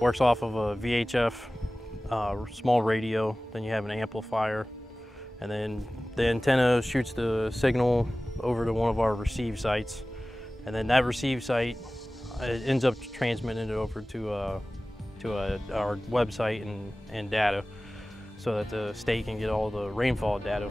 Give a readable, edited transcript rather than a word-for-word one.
Works off of a VHF small radio, then you have an amplifier, and then the antenna shoots the signal over to one of our receive sites, and then that receive site ends up transmitting it over to our website and data, so that the state can get all the rainfall data.